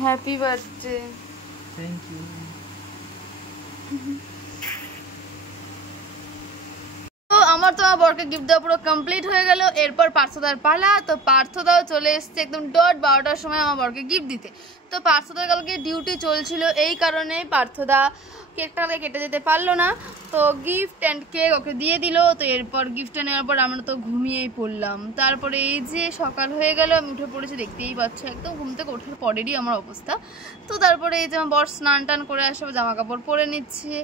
Happy birthday. Thank you. তো আমার বরকে গিফট দেওয়া পুরো কমপ্লিট হয়ে গেল। এরপর পার্থদার পালা। তো পার্থদাও চলে এসছে একদম ডট 12টার সময় আমার বরকে গিফট দিতে। তো পার্থদার কালকে ডিউটি চলছিল, এই কারণে পার্থদা কেকটা কেটে যেতে পারলো না। তো গিফট অ্যান্ড কেক ওকে দিয়ে দিল। তো এরপর গিফটটা নেওয়ার পর আমরা তো ঘুমিয়েই পড়লাম। তারপরে এই যে সকাল হয়ে গেল, আমি উঠে পড়েছি, দেখতেই পাচ্ছ একদম ঘুম থেকে ওঠার পরেরই আমার অবস্থা। তো তারপরে এই যে আমার বর স্নান টান করে আসবে, জামা কাপড় পরে নিচ্ছে।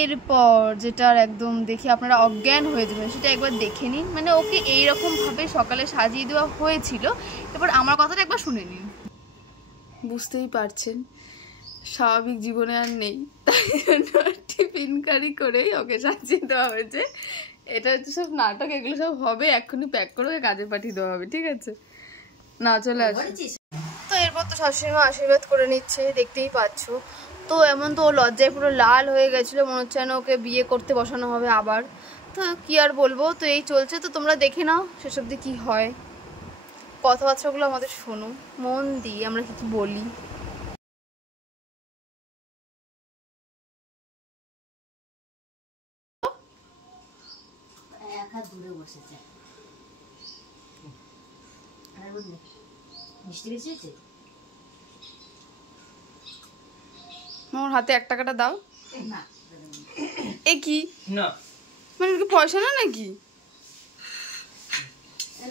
এরপর যেটা একদম দেখে আপনারা অজ্ঞান হয়ে যাবেন সেটা একবার দেখে নিন। মানে ওকে এইরকমভাবে সকালে সাজিয়ে দেওয়া হয়েছিল। এবার আমার কথাটা একবার শুনে নিন। বুঝতেই পারছেন স্বাভাবিক জীবনে আর নেই, তাই জন্য টিফিন কারি করেই ওকে সাজিয়ে দেওয়া হয়েছে। এটা হচ্ছে সব নাটক, এগুলো সব হবে, এক্ষুনি প্যাক করে ওকে কাজে পাঠিয়ে দেওয়া হবে, ঠিক আছে? না চলে আসে। তো এরপর তো শাশুড়িমা আশীর্বাদ করে নিচ্ছে, দেখতেই পাচ্ছ। তো এমন তো ও লজ্জায় পুরো লাল হয়ে গেছিলো, মনে হচ্ছে না ওকে বিয়ে করতে বসানো হবে আবার। তো কি আর বলবো, তো এই চলছে। তো তোমরা দেখে নাও সেসব দিয়ে কী হয়, কথাবার্তাগুলো আমাদের শোনো মন দিয়ে, আমরা কিছু বলি। আমার হাতে 1 টাকাটা দাও। এ কি না মানে কি পয়সা না নাকি?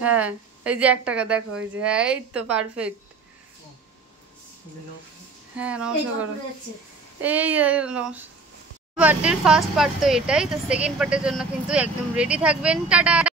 হ্যাঁ এই যে 1 টাকা দেখো, এই যে, হ্যাঁ এই তো পারফেক্ট। হ্যাঁ নমস্কার করো। এই নমস্কার। বার্থডের ফার্স্ট পার্ট তো এটাই, তো সেকেন্ড পার্টের জন্য কিন্তু একদম রেডি থাকবেন। টাটা।